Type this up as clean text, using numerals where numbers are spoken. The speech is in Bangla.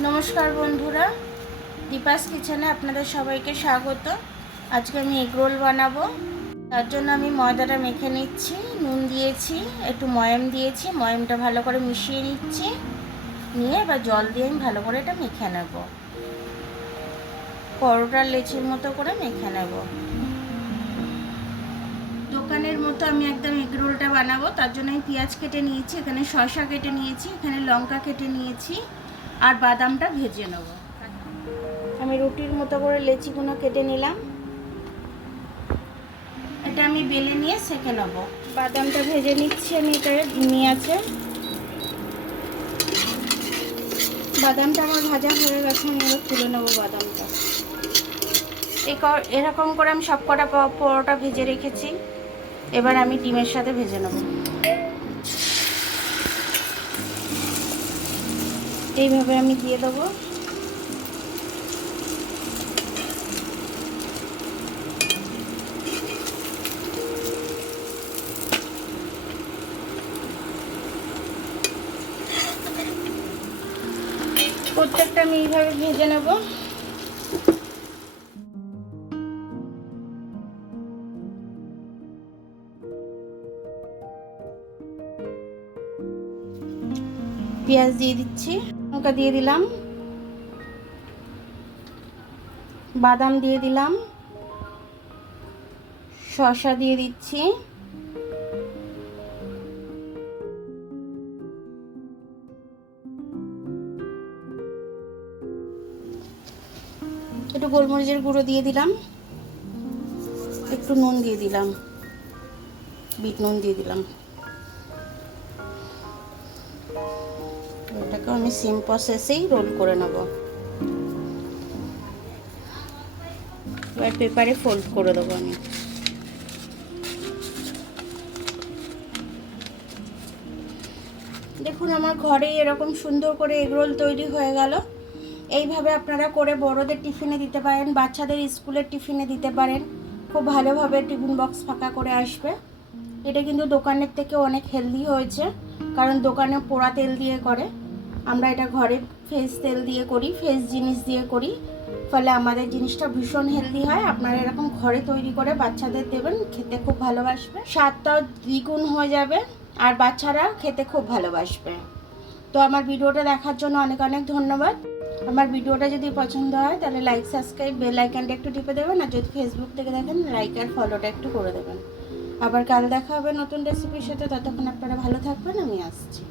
নমস্কার বন্ধুরা, দীপাস কিচেনে আপনাদের সবাইকে স্বাগত। আজকে আমি এগ রোল বানাবো। তার জন্য আমি ময়দাটা মেখে নিচ্ছি, নুন দিয়েছি, একটু ময়াম দিয়েছি, ময়ামটা ভালো করে মিশিয়ে নিচ্ছি, নিয়ে এবার জল দিয়ে আমি ভালো করে এটা মেখে নেব। পরোটার লেচির মতো করে মেখে নেব। দোকানের মতো আমি একদম এগ রোলটা বানাবো। তার জন্য আমি পেঁয়াজ কেটে নিয়েছি, এখানে শসা কেটে নিয়েছি, এখানে লঙ্কা কেটে নিয়েছি, আর বাদামটা ভেজে নেব। আমি রুটির মতো করে লেচিগুলো কেটে নিলাম, এটা আমি বেলে নিয়ে সেঁকে নেব। বাদামটা ভেজে নিচ্ছি আমি, এটা ঘিমি আছে। বাদামটা আমার ভাজা হয়ে গেছে, আমি এবার তুলে নেবো বাদামটা। এরকম করে আমি সব কটা পরোটা ভেজে রেখেছি, এবার আমি ডিমের সাথে ভেজে নেব। এইভাবে আমি দিয়ে দেবো। প্রত্যেকটা আমি এইভাবে ভেজে নেব। পেঁয়াজ দিয়ে দিচ্ছি, লঙ্কা দিয়ে দিলাম, বাদাম দিয়ে দিলাম, শসা দিয়ে দিচ্ছি, একটু গোলমরিচের গুঁড়ো দিয়ে দিলাম, একটু নুন দিয়ে দিলাম, বিট নুন দিয়ে দিলাম। এটাকে আমি সেম প্রসেসেই রোল করে নেব। এবার পেপারে ফোল্ড করে দেবো আমি। দেখুন আমার ঘরে এরকম সুন্দর করে এগ রোল তৈরি হয়ে গেল। এইভাবে আপনারা করে বড়দের টিফিনে দিতে পারেন, বাচ্চাদের স্কুলের টিফিনে দিতে পারেন। খুব ভালোভাবে টিফিন বক্স ফাঁকা করে আসবে। এটা কিন্তু দোকানের থেকে অনেক হেলদি হয়েছে, কারণ দোকানে পোড়া তেল দিয়ে করে, আমরা এটা ঘরে ফ্রেশ তেল দিয়ে করি, ফ্রেশ জিনিস দিয়ে করি, ফলে আমাদের জিনিসটা ভীষণ হেলদি হয়। আপনারা এরকম ঘরে তৈরি করে বাচ্চাদের দেবেন, খেতে খুব ভালোবাসবে, স্বাদটাও দ্বিগুণ হয়ে যাবে, আর বাচ্চারা খেতে খুব ভালোবাসবে। তো আমার ভিডিওটা দেখার জন্য অনেক অনেক ধন্যবাদ। আমার ভিডিওটা যদি পছন্দ হয় তাহলে লাইক, সাবস্ক্রাইব, বেল আইকনটা একটু টিপে দেবেন, আর যদি ফেসবুক থেকে দেখেন লাইক আর ফলোটা একটু করে দেবেন। আবার কাল দেখা হবে নতুন রেসিপির সাথে। ততক্ষণ আপনারা ভালো থাকবেন, আমি আসছি।